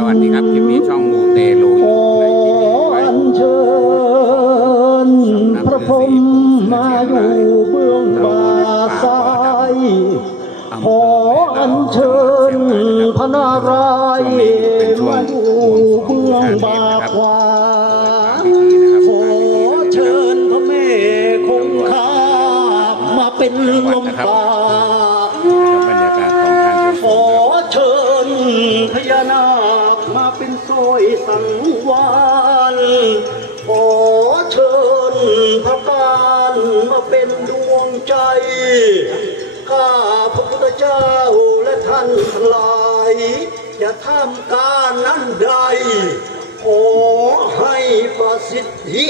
สวัสดีครับคลิปนี้ช่องมูเตลูอขยู่อในที่นี้ไว้อัญเชิญพระพรหมมาอยู่เบื้องบาซ้ายขออัญเชิญพระนารายณ์มา เจ้าและท่านทั้งหลายจะทำการนั้นใดขอให้ประสิทธิ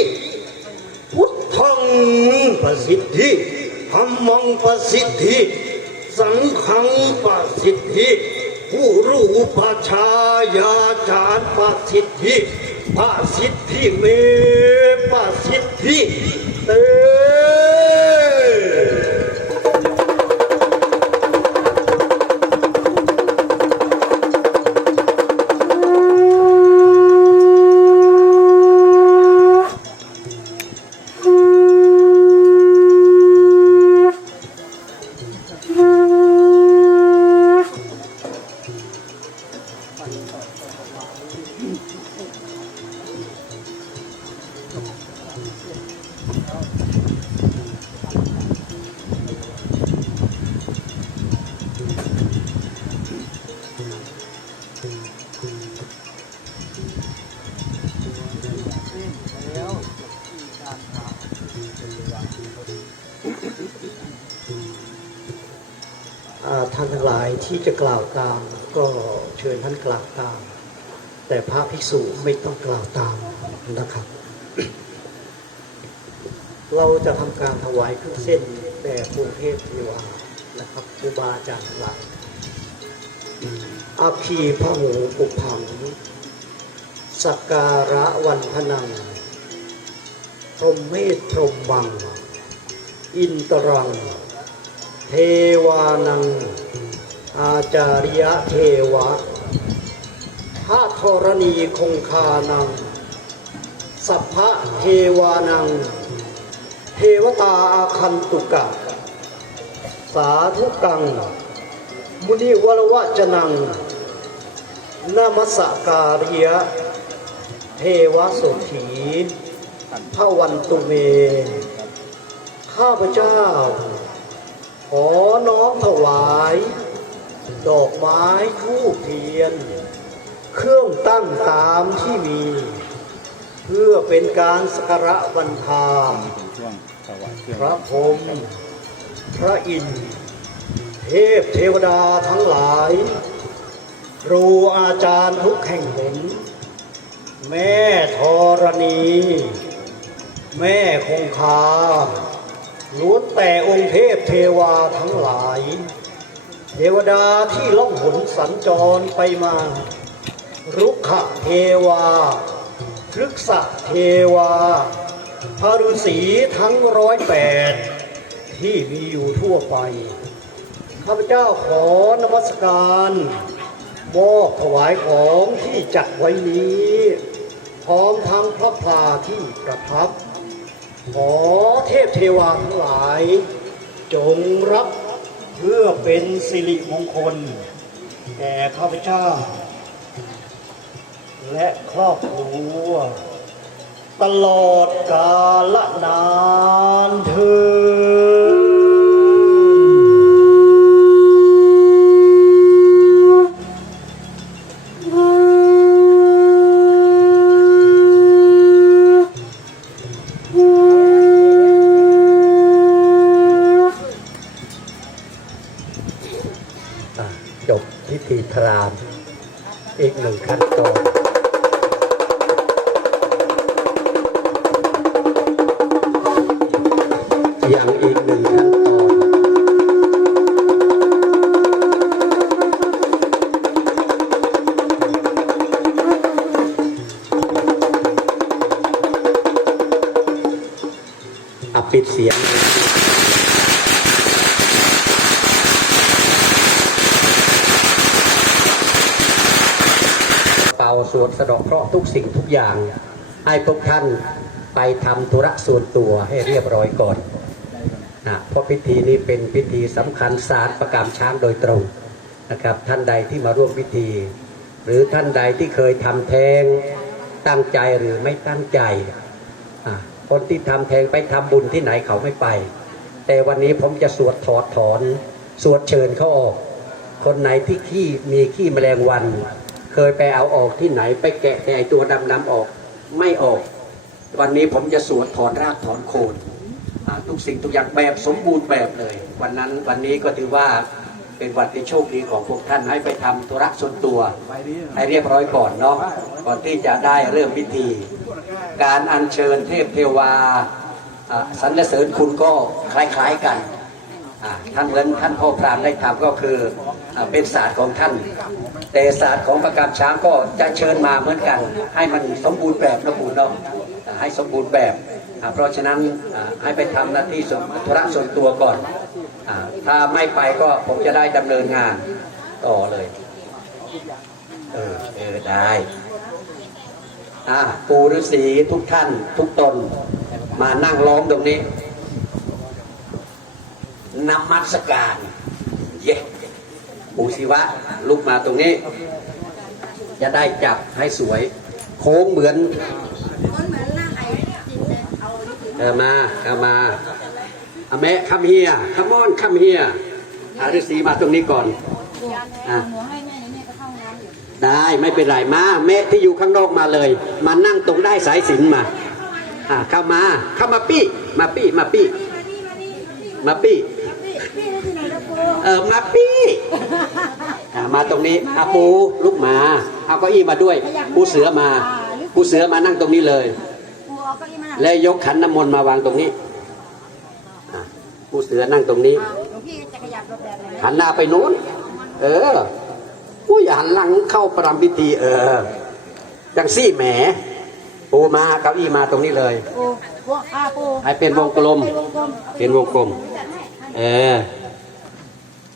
พุทธังประสิทธิธรรมังประสิทธิ สังฆังประสิทธิผู้รู้ประชายาจารย์ประสิทธิประสิทธิเมประสิทธิเต ท่านทั้งหลายที่จะกล่าวตามก็เชิญท่านกล่าวตาม แต่พระภิกษุไม่ต้องกล่าวตามนะครับ เราจะทำการถวายเครื่องเส้นแด่กรุงเทพเทวานะครับครูบาอาจารย์ทั้งหลายอาภีพระหูปุพังสักการะวันพนัง พรหมเมธพรหมวัง อินตรัง เทวานัง อาจาริยะเทวะพระธรณีคงคานัง สัพพะเทวานัง เทวตาอาคันตุกะ สาธุกัง มุนิวรวะจนังนามัสการิยะเทวสุถี พระวันตุเม ข้าพเจ้า ขอน้อมถวาย ดอกไม้ทูบเทียน เครื่องตั้งตามที่มี เพื่อเป็นการสักการะบันทาเป็นช่วงถวายเครื่องพระพรหมพระอินทร์เทพเทวดาทั้งหลายครูอาจารย์ทุกแห่งหนแม่ธรณี แม่คงคาล้วนแต่องค์เทพเทวาทั้งหลาย เทวดาที่ล่องหนสัญจรไปมา รุกขเทวาพฤกษเทวาพารุษีทั้งร้อยแปดที่มีอยู่ทั่วไป ข้าพเจ้าขอนมัสการมอบถวายของที่จัดไว้นี้ พร้อมทั้งพระพาที่ประทับ ขอเทพเทวาทั้งหลาย จงรับเพื่อเป็นสิริมงคลแก่ข้าพเจ้า และครอบครัว ตลอดกาลนานเธอ อย่างอีกหนึ่งขั้นตอนอปิดเสียงปาาสวดสะดอกเคราะห์ทุกสิ่งทุกอย่าง ให้พวกท่านไปทำธุระส่วนตัวให้เรียบร้อยก่อน ราะพิธีนี้เป็นพิธีสำคัญศาสตร์ประกามช้างโดยตรงนะครับ ท่านใดที่มาร่วมพิธี หรือท่านใดที่เคยทำแทงตั้งใจหรือไม่ตั้งใจคนที่ทำแทงไปทำบุญที่ไหนเขาไม่ไป แต่วันนี้ผมจะสวดถอดถอน สวดเชิญเขาออก คนไหนที่ขี้มีขี้แมลงวัน เคยไปเอาออกที่ไหนไปแกะแต่ไอ้ตัวดำๆออกไม่ออก วันนี้ผมจะสวดถอนรากถอนโคน ทุกสิ่งทุกอย่างแบบสมบูรณ์แบบเลย วันนั้นวันนี้ก็ถือว่าเป็นวันที่โชคดีของพวกท่านให้ไปทำธุระส่วนตัวให้เรียบร้อยก่อนเนาะก่อนที่จะได้เริ่มพิธี การอัญเชิญเทพเทวาอ่าสรรเสริญคุณก็คล้ายๆกันท่านเหมือนท่านพ่อพรามได้ทำก็คืออเป็นศาสตร์ของท่าน แต่ศาสตร์ของประกามช้างก็จะเชิญมาเหมือนกัน ให้มันสมบูรณ์แบบนะปู่เนาะให้สมบูรณ์แบบ เพราะฉะนั้นอ่าให้ไปทำหน้าที่ส่วนธุระส่วนตัวก่อนอาถ้าไม่ไปก็ผมจะได้ดำเนินงานต่อเลยเออเออได้อ่าปูฤาษีทุกท่านทุกตน มานั่งล้อมตรงนี้นมัสการเย่ปู่ศิวะลุกมาตรงนี้ จะได้จับให้สวย โค้งเหมือน มันเหมือนหน้าไอ้จริงเลย เอามาเข้ามาอาแม่คัมเฮียคัมอนคัมเฮียอาฤาษีมาตรงนี้ก่อนเอาหนูให้แม่เดี๋ยวแม่ก็เข้าห้องน้ำอยู่ได้ไม่เป็นไรมาแม่ที่อยู่ข้างนอกมาเลย มานั่งตรงได้สายสินมาอ่าเข้ามาเข้ามาปี้มาปี้มาปี้มานี่มานี่มานี่มาปี้พี่พี่ได้ที่ไหนแล้วปูเออมาปี้อ่ามาตรงนี้อาปูลุกมาเอาเก้าอี้มาด้วยปูเสือมาปูเสือมานั่งตรงนี้เลย และยกขันน้ำมนต์มาวางตรงนี้อะปูเสือนั่งตรงนี้หลวงพี่จะขยับรถแบบไหนหันหน้าไปโน้น เออผู้อย่าหันหลังเข้าประรำพิธี เออจังซี่แหมปูมาเก้าอี้มาตรงนี้เลยปูปูอ่าปูให้เป็นวงกลม เป็นวงกลมเป็นวงกลมจัดให้เออ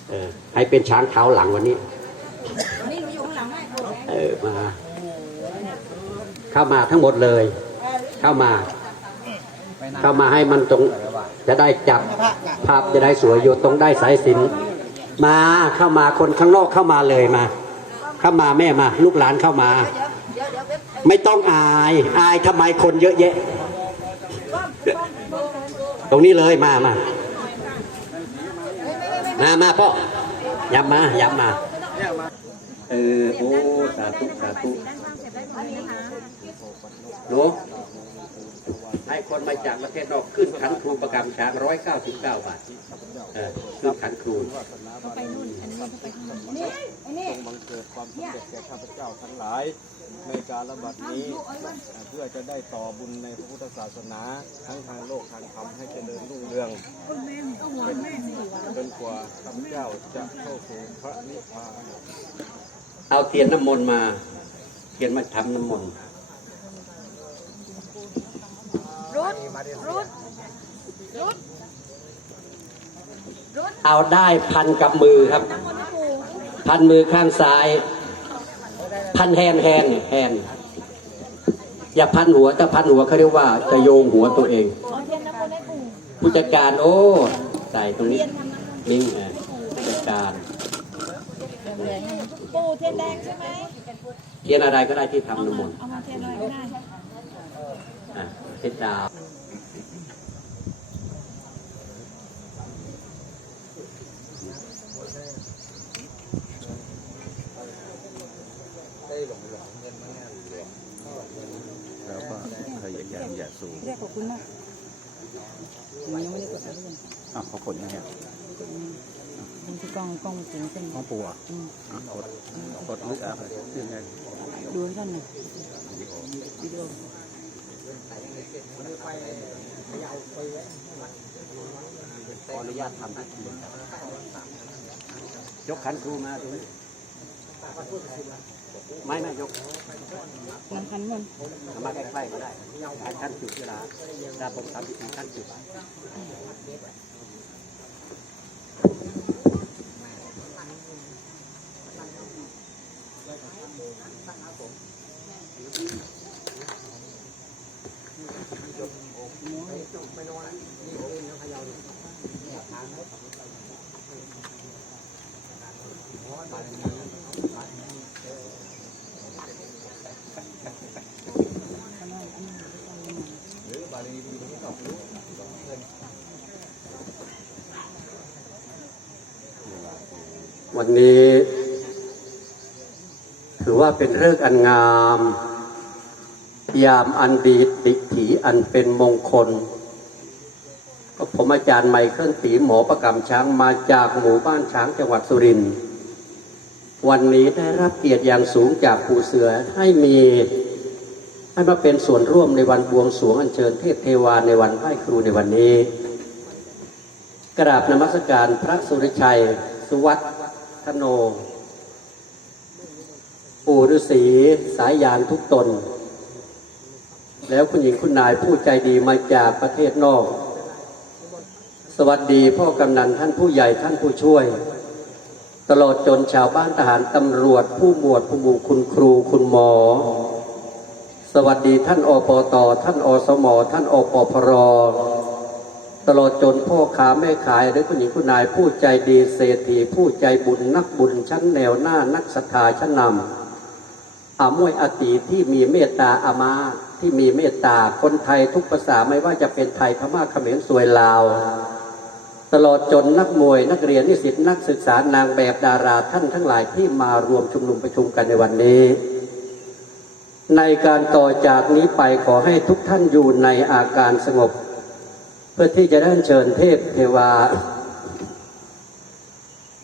เออ ให้เป็นช้างเท้าหลังวันนี้วันนี้หนูอยู่ข้างหลังให้ปูเออมา เข้ามาทั้งหมดเลย เข้ามา เข้ามาให้มันตรงจะได้จับภาพจะได้สวยอยู่ตรงได้สายสิญจนมาเข้ามาคนข้างนอกเข้ามาเลยมา เข้ามาแม่มา ลูกหลานเข้ามาเดี๋ยวเดี๋ยวเดี๋ยวเว็บไม่ต้องอาย อายทำไมคนเยอะแยะ ตรงนี้เลยมามามามาพ่อย้ำมาย้ำมาเออโอ้สาธุสาธุหนู ให้คนมาจากประเทศนอกขึ้นขันครูประกำช้างร้อยเก้าสิบเก้าบาทเออขึ้นขันครูนี่ไอ้นี่บังเกิดความสำเร็จแก่ข้าพเจ้าทั้งหลายในการระบัดนี้เพื่อจะได้ต่อบุญในพระพุทธศาสนา ทั้งทางโลกทางธรรมให้เจริญรุ่งเรืองจนกว่าข้าพเจ้าจะเข้าสู่พระนิพพานเอาเทียนน้ำมนต์มา เทียนมาทำน้ำมนต์ รุดรุดรุดรุดเอาได้พันกับมือครับ พันมือข้างซ้าย พันแฮนแฮนแฮนอย่าพันหัวถ้าพันหัวเขาเรียกว่าจะโยงหัวตัวเองขอเทียนน้ำมันต์ให้ปูผู้จัดการโอ้ใส่ตรงนี้ลิงก์อะผู้จัดการปูเทียนแดงใช่ไหมเขียนอะไรก็ได้ที่ทำน้ำมนต์เอามาเทียนอะไรก็ได้อะเพชรดาว แล้วก็พยายามอย่าสูงเรียกขอบคุณมากหนูยังไม่ได้กดอะไรเลยอ้าวเขากดยังไงมันคือกล้องกล้องมันเสียงเส้นห้องปูอะอะกดกดลึกอะยังไงดูให้ท่านหน่อยวิดีโอขออนุญาตทำพิธียกขันครูมาตรงนี้ ไม่ไม่ยกน้ำพันมันสามารถใกล้ๆก็ได้การขันจุดเวลาดาผมสามสิบขั้นจุดไม่นอนนี่เองนะพยาวดูทางรถันนี้ ถือว่าเป็นเรื่องอันงาม ยามอันดีดิถีอันเป็นมงคลก็ผมอาจารย์ไมเคิลตีหมอประกำช้างมาจากหมู่บ้านช้างจังหวัดสุรินทร์วันนี้ได้รับเกียรติอย่างสูงจากปู่เสือให้มีให้มาเป็นส่วนร่วมในวันบวงสรวงอัญเชิญเทพเทวาในวันไหว้ครูในวันนี้ กราบนมัสการพระสุริชัย สุวัต ทโน ปู่ฤาษีสายยานทุกตน แล้วคุณหญิงคุณนายผู้ใจดีมาจากประเทศนอก สวัสดีพ่อกำนันท่านผู้ใหญ่ท่านผู้ช่วย ตลอดจนชาวบ้านทหารตำรวจผู้หมวดผู้หมู่คุณครูคุณหมอ สวัสดีท่านอปตท่านอสมท่านอปพร ตลอดจนพ่อค้าแม่ขายหรือคุณหญิงคุณนายผู้ใจดีเศรษฐีผู้ใจบุญนักบุญชั้นแนวหน้านักศรัทธาชั้นนำอามวยอตีที่มีเมตตาอามาที่มีเมตตาคนไทยทุกภาษาไม่ว่าจะเป็นไทยพม่าเขมรสวยลาว ตลอดจนนักมวยนักเรียนนิสิตนักศึกษานางแบบดาราท่านทั้งหลายที่มารวมชุมนุมประชุมกันในวันนี้ในการต่อจากนี้ไปขอให้ทุกท่านอยู่ในอาการสงบ เพื่อที่จะได้เชิญเทพเทวา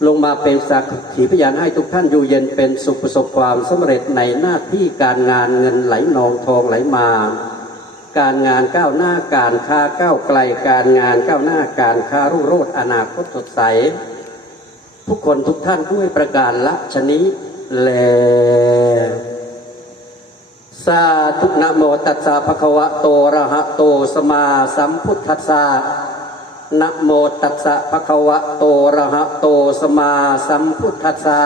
ลงมาเป็นสักขีพยานให้ทุกท่านอยู่เย็นเป็นสุขประสบความสำเร็จในหน้าที่การงานเงินไหลนองทองไหลมา การงานก้าวหน้าการค้าก้าวไกลการงานก้าวหน้าการค้ารุ่งโรจน์อนาคตสดใส ทุกคนทุกท่านด้วยประการละชนิแล สาธุนะโมตัสสะภะคะวะโตระหะโตสมาสัมพุทธัสสะนะโมตัสสะภะคะวะโตระหะโตสมาสัมพุทธัสสะ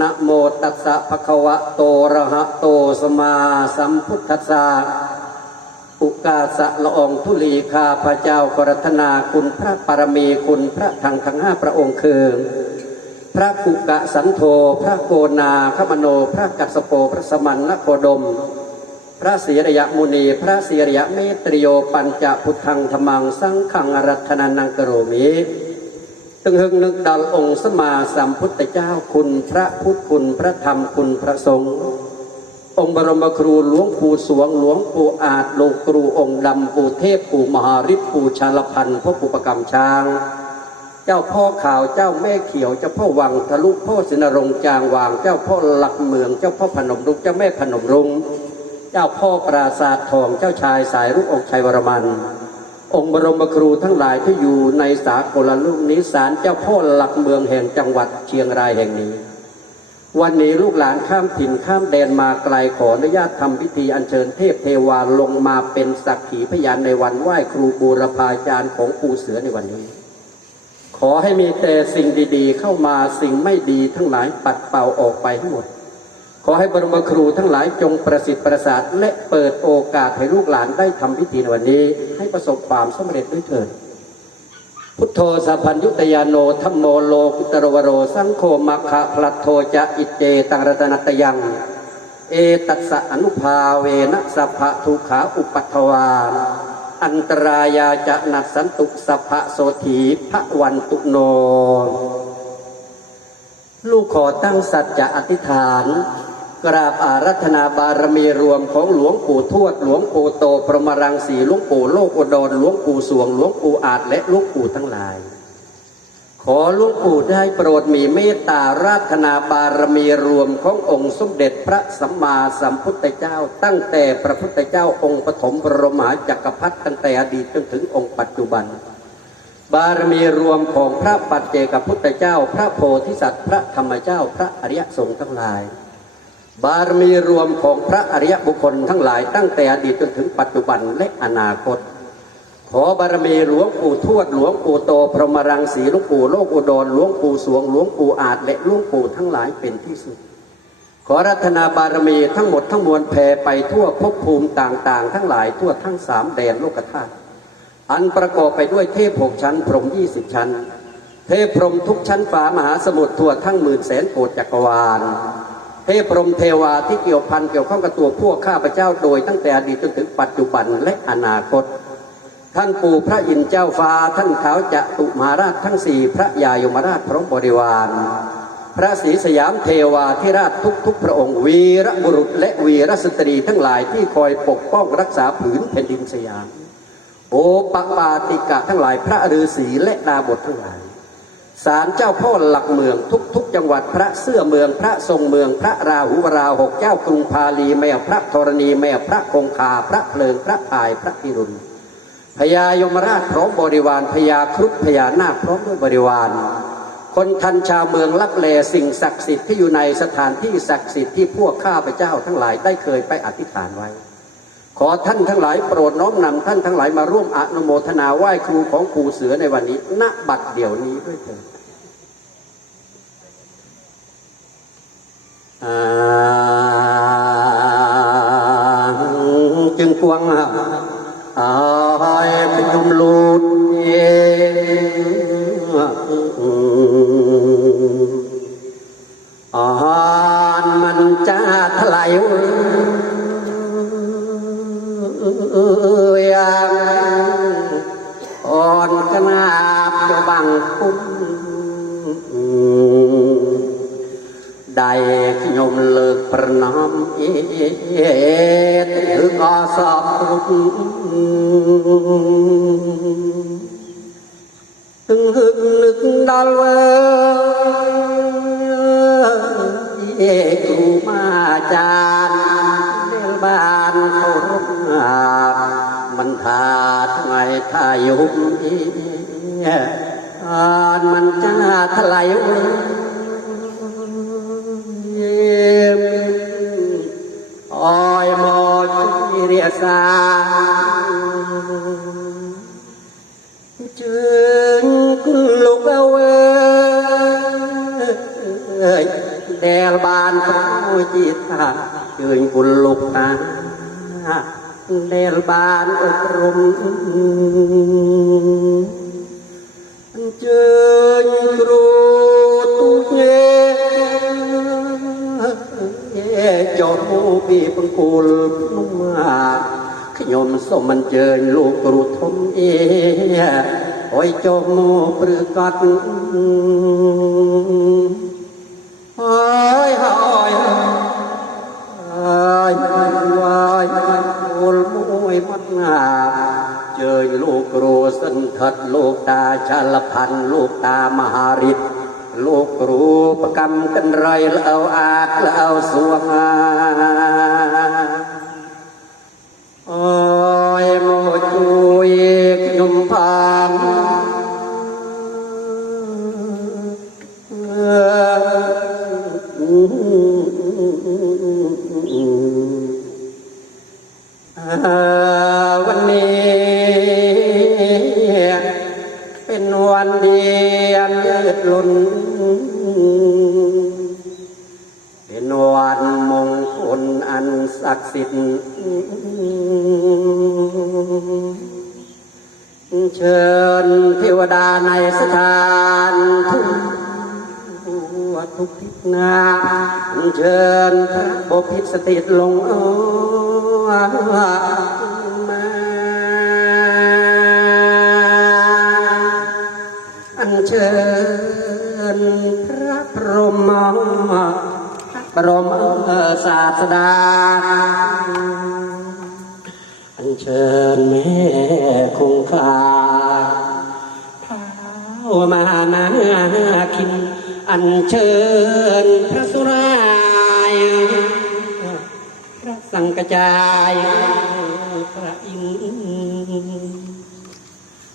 นะโมตัสสะภะคะวะโตระหะโตสมาสัมพุทธัสสะอุกาสะละองธุลีข้าพระเจ้ากรัตนาคุณพระปรมีคุณพระทั้งทั้งห้าพระองค์คือ พระกุกะสันโธ พระโกนาขมโน พระกัสโป พระสมันละโคดม พระศรีระยะมุนี พระศรีระยะเมตริโยปัญจพุทธังธรรมังสังขังอรัตนานังกโรมิตึงหึงนึกดัลองค์สมาสัมพุทธเจ้าคุณพระพุทธคุณพระธรรมคุณพระสงฆ์องค์บรมครูหลวงปู่สวงหลวงปู่อาจโลกครูองค์ดำปู่เทพปู่มหาฤทธิ์ปู่ชาลพันธ์พระปู่ประกำช้าง จ้าพ่อข่าวเจ้าแม่เขียวเจ้าพ่อวังทะลุพ่อสินรงจางวาง เจ้าพ่อหลักเมือง เจ้าพ่อพนมรุ้งเจ้าแม่พนมรุงเจ้าพ่อปราศาสตร์ทองเจ้าชายสายรุกองค์ชัยวรมัน องค์บรมครูทั้งหลายที่อยู่ในสากลลูกนี้ศาลเจ้าพ่อหลักเมืองแห่งจังหวัดเชียงรายแห่งนี้ วันนี้ลูกหลานข้ามถิ่นข้ามแดนมาไกลขออนุญาตทำพิธีอัญเชิญเทพเทวาลงมาเป็นสักขีพยานในวันไหว้ครูบูรพาจารย์ของปู่เสือในวันนี้ ขอให้มีแต่สิ่งดีๆ เข้ามาสิ่งไม่ดีทั้งหลายปัดเป่าออกไปทั้งหมด ขอให้บรมครูทั้งหลายจงประสิทธิ์ประสาทและเปิดโอกาสให้ลูกหลานได้ทำพิธีในวันนี้ ให้ประสบความสำเร็จด้วยเถิดพุทโธสัพพัญยุตยาโนธรรมโมโลกุตรวโร สังโฆมัคคะพลัดโทจะอิเจตังรัตนัตยัง เอตัสสะอนุภาเวนะสัพพะทุขาอุปัตถวา อันตรายาจะนัดสันตุสัพพะโสถีพระวันตุโน ลูกขอตั้งสัจจะอธิษฐาน กราบอารัธนาบารมีรวมของหลวงปู่ทวด หลวงปู่โตพระมรังสีหลวงปู่โลกอดรหลวงปู่สวง หลวงปู่อาจและหลวงปู่ทั้งหลาย ขอหลวงปู่ได้โปรดมีเมตตาราธนาบารมีรวมขององค์สมเด็จพระสัมมาสัมพุทธเจ้า ตั้งแต่พระพุทธเจ้าองค์ปฐมบรมมหาจักรพรรดิตั้งแต่อดีตจนถึงองค์ปัจจุบัน บารมีรวมของพระปัจเจกพุทธเจ้า พระโพธิสัตว์พระธรรมเจ้า พระอริยสงฆ์ทั้งหลาย บารมีรวมของพระอริยบุคคลทั้งหลาย ตั้งแต่อดีตจนถึงปัจจุบันและอนาคต ขอบารมีหลวงปู่ทวดหลวงปู่โต พรหมรังสีหลวงปู่โลกอุดรหลวงปู่สวงหลวงปู่อาจและหลวงปู่ทั้งหลายเป็นที่สุด ขอรัตนาบารมีทั้งหมดทั้งมวลแผ่ไปทั่วภพภูมิต่างๆ ทั้งหลายทั่วทั้งสามแดนโลกธาตุอันประกอบไปด้วยเทพหกชั้น พรหมยี่สิบชั้น เทพพรหมทุกชั้นฟ้ามหาสมุทรทั่วทั้งหมื่นแสนโกดจักรวาลเทพพรหมเทวาที่เกี่ยวพันเกี่ยวข้องกับตัวพวกข้าพเจ้าโดยตั้งแต่อดีตจนถึงปัจจุบันและอนาคต ท่านปู่พระอินทร์เจ้าฟ้า ท่านเท้าวจตุมหาราชทั้งสี่พระยายมราชพร้อมบริวาร พระศรีสยามเทวาธิราชทุกทุกพระองค์ วีรบุรุษและวีรสตรีทั้งหลายที่คอยปกป้องรักษาผืนแผ่นดินสยาม โอปปาติกะทั้งหลายพระฤาษีและดาบททั้งหลายศาลเจ้าพ่อหลักเมืองทุกๆจังหวัดพระเสื้อเมืองพระทรงเมืองพระราหูวราหกเจ้ากรุงพาลีแม่พระธรณีแม่พระคงคาพระเพลิงพระพายพระพิรุณ พญายมราชพร้อมบริวารพญาครุฑพญานาคพร้อมด้วยบริวาร คนทันชาวเมืองลับแลสิ่งศักดิ์สิทธิ์ที่อยู่ในสถานที่ศักดิ์สิทธิ์ที่พวกข้าพเจ้าทั้งหลายได้เคยไปอธิษฐานไว้ ขอท่านทั้งหลายโปรดน้อมนำท่านทั้งหลายมาร่วมอนุโมทนาไหว้ครูของปู่เสือในวันนี้ ณบัดเดี๋ยวนี้ด้วยเถิดจึงกวงอาย หลุดเอ่านมันจะถลายเอ้ยอ่อนกนาบจะบังคุ้ม ដៃខ្ញុំលើកប្រណមអេទៅអសពគ្រប់ទឹងហឹកនឹកដល់វើអេគ្រូមាចារ្យដែលបានគោរពមិនថាថ្ងៃថាយប់អេអានមិនចាថ្លៃអើយ រិយសាជឿនគុណលោកអើយដែលបានប្រជាថាជឿនគុណលោកតាដែលបានអប់រំអញ្ជើញគ្រូ ចូលពីបង្គោលភ្នំខ្ញុំសូមអញ្ជើញលោកគ្រូធំអេអុយចូលមកព្រឹកកត់អើយហើយអើយវាយគោលមួយមាត់ណាជើញលោកគ្រូសិនថិតលោកតាចលផាន់លោកតាមហារិទ្ធ លោកគ្រូប្រកម្មកិនរៃលៅអាតលៅសួងអូយមកជួយខ្ញុំផងអឺ คิน อัญเชิญพระสุรายพระสังกจายพระอินทร์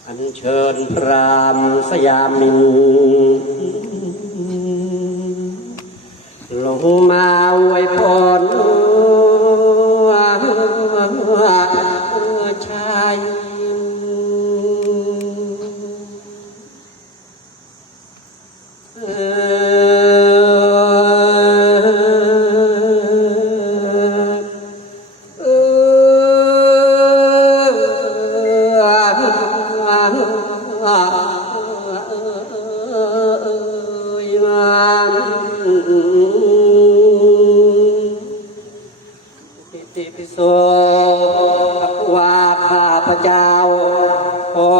อัญเชิญพรามสยามินลงมาอวยพร ขอ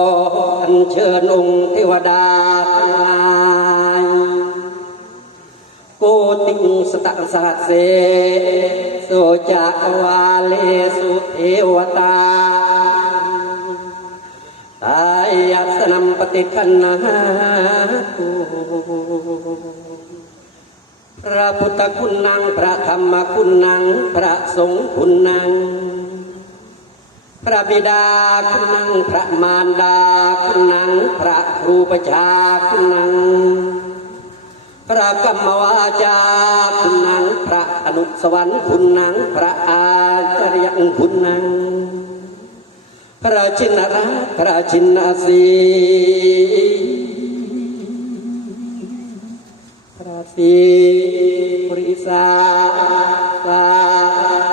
อัญเชิญองค์เทวดาทั้งหลายโกติงสตะสัสเสโสจักวาเลสุเทวตาตายัสนัมปฏิคันนาตุพระพุทธคุณนังพระธรรมคุณนังพระสงฆ์คุณนัง พระบิดาคุณนังพระมารดาคุณนังพระครูประชาคุณนัง พระกรรมวาจาคุณนังพระอนุสวรรค์คุณนังพระอาจารยังคุณนัง พระชินราพระชินาสีพระศรีปริสาสา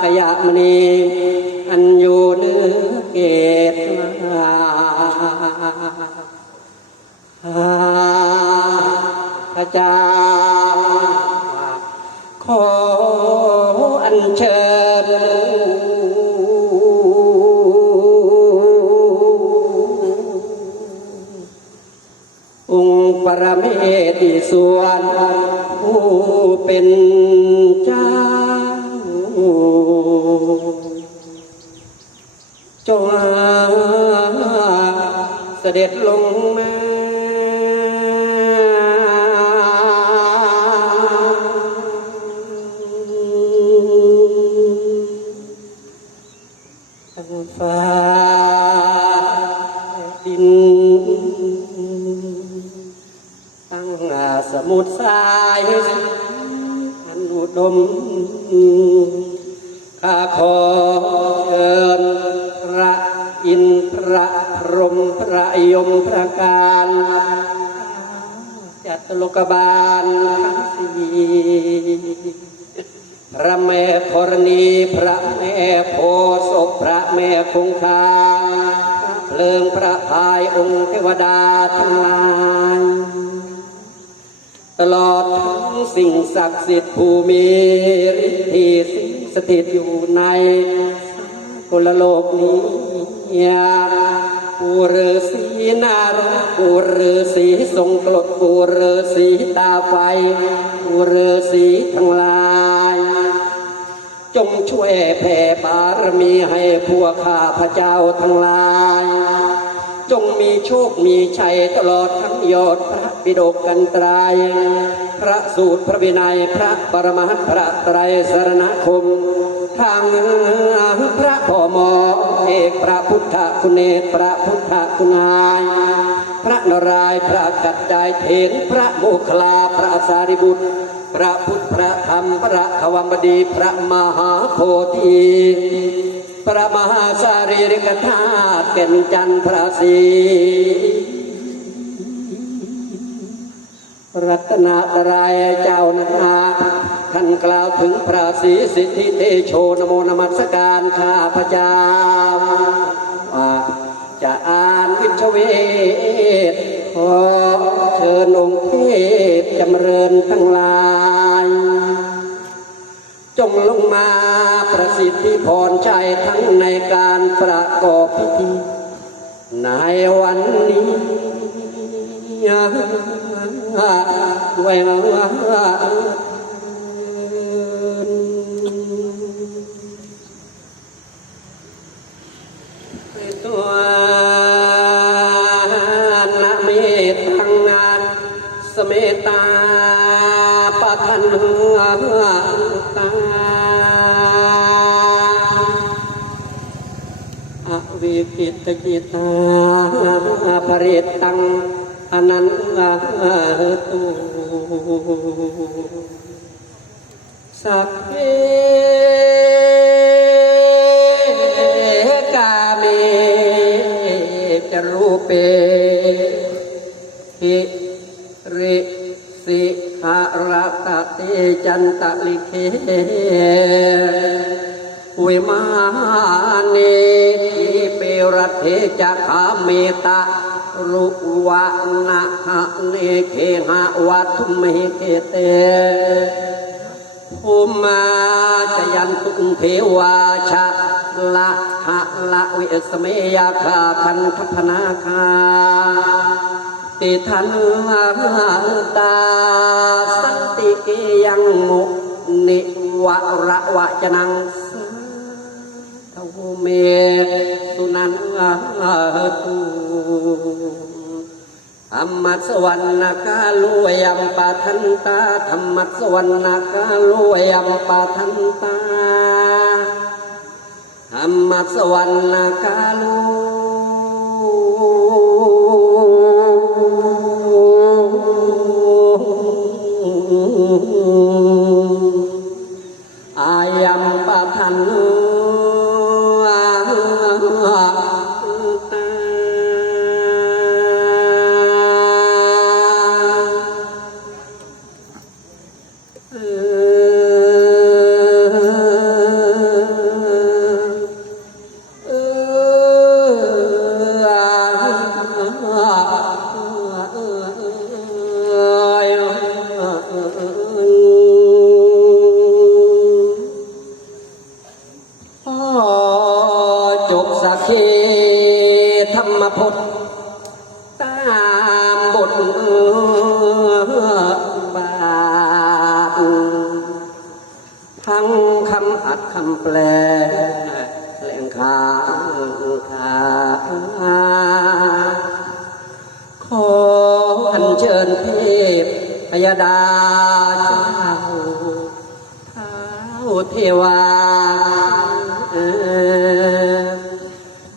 กยมณี อันอยู่เนื้อเกตข้าพระเจ้าขออัญเชิญองค์ปรเมติส่วนผู้เป็นเจ้า เสด็จลงมาฟ้าดินตั้งสมุทรสายอันอุดมข้าขอเชิญพระอินทร์พระ รมพระยมพระการจัตโลกบาลทั้งสี่พระแม่ธรณีพระแม่โพศพพระแม่คงคาเพลิงพระพายองค์เทวดาทั้งหลายตลอดทั้งสิ่งศักดิ์สิทธิ์ผู้มีฤทธิ์ที่สิงสถิตอยู่ในกุลโลกนี้ ปูฤาษีนารปูฤาษีทรงกรดปูฤาษีตาไฟปูฤาษีทั้งหลาย จงช่วยแผ่บารมีให้พวกข้าพระเจ้าทั้งหลาย จงมีโชคมีชัยตลอดทั้งยอดพระปิฎกกันตรายพระสูตรพระวินัยพระปรมัตพระไตรสรณคม ทางพระพ่อหมอ เอกพระพุทธคุณเนตรพระพุทธคุณายพระนรายพระกัจจายเถนพระโมคคลาพระสารีบุตร พระพุทธพระธรรมพระขวัมบดีพระมหาโพธิพระมหาสารีริกธาตุเก่นจันทร์พระศรีรัตนาตรายเจ้านาท่านกล่าวถึงพระศรีสิทธิเตโชนโมนมัสการข้าพเจ้า พขอเชิญองค์เทพจำเริญทั้งหลาย จงลงมาประสิทธิพรชัยทั้งในการประกอบพิธี ในวันนี้ด้วย กิตกิตาปริตตังอนันตุสัพเพกาเมจรูเปหิริสิหระตะเตจันตะลิเค วิมาเนทิเป รเทจะขาเมตะรุวะนะหะเนเคหะวัตุเมเคเตภูมาจยันตุเทวาชะละหะละวิสเมยาคาคันทพนาคาติทันตาสันติเกยังมุนิวะระวะจนังส เมสุนันตุธรรมสวรรณกาลุยมปะทันตาธรรมสวรรณกาลุยมปะทันตาธรรมสวรรณกาลุาวข่าขออัญเชิญเทพพยดาเจ้าเท้าเทวาเอ่อ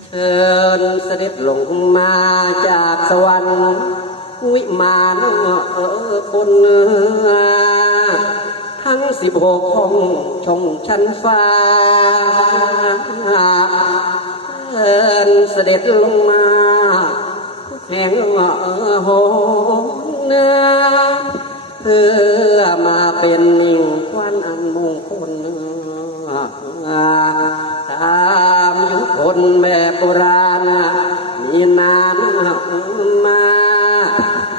เชิญเสด็จลงมาจากสวรรค์วิมานเออบนเนือทั้งสิบหกห้องชงชั้นฟ้า ชิญเสด็จลงมาแห่งหงเนื้อเพื่อมาเป็นมิ่งควันอันมงคลตามยุคคนแบบโบราณมีนานมา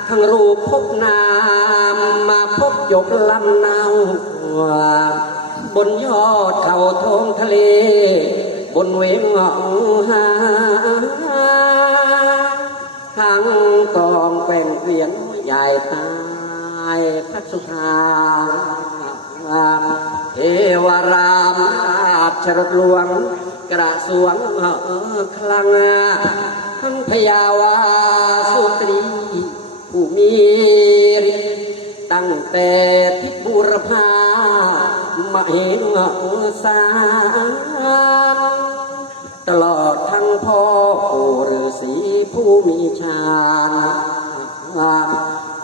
ทั้งรูปพบนามมาพบยกลำเนาบนยอดเขาทองทะเล บนเวงหาทั้งกองแกว่งเกวียนใหญ่ตายพระสุธาเทวรามราชรถหลวงกระสวงคลังทั้งพยาวาสุตรี ผู้มีฤทธิ์ตั้งแต่ทิบุรพามเหสาร ตลอดทั้งพ่อปู่ฤาษีผู้มีฌาน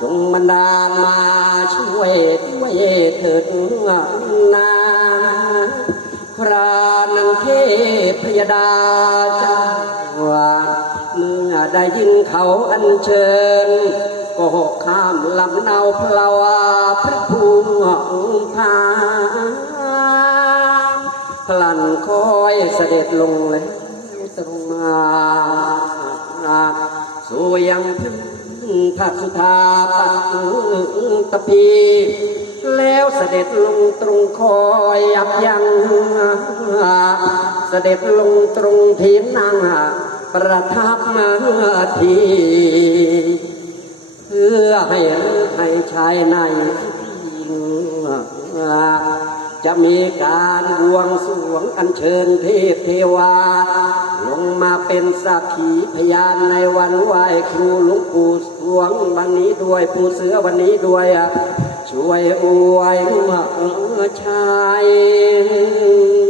จงบันดาลมาช่วยด้วยเถิดนาพระนังเทพยดาจ้าว่าเมื่อได้ยินเขาอัญเชิญ ก็ข้ามลำเนาพลาวาพระภูมิพาพลัน เสด็จลงแล้วตรงมาสู่ยังพึ่งทัสุธาปัตตพีแล้วเสด็จลงตรงคอยยับยั้งเสด็จลงตรงที่นั่งประทับมาทีเพื่อให้ให้ชายใน จะมีการบวงสวงอัญเชิญเทพเทวา ลงมาเป็นสักขีพยานในวันไหว้ครูหลวงปู่สวงวันนี้ด้วยปู่เสือวันนี้ด้วยช่วยอวยเมื่อชาย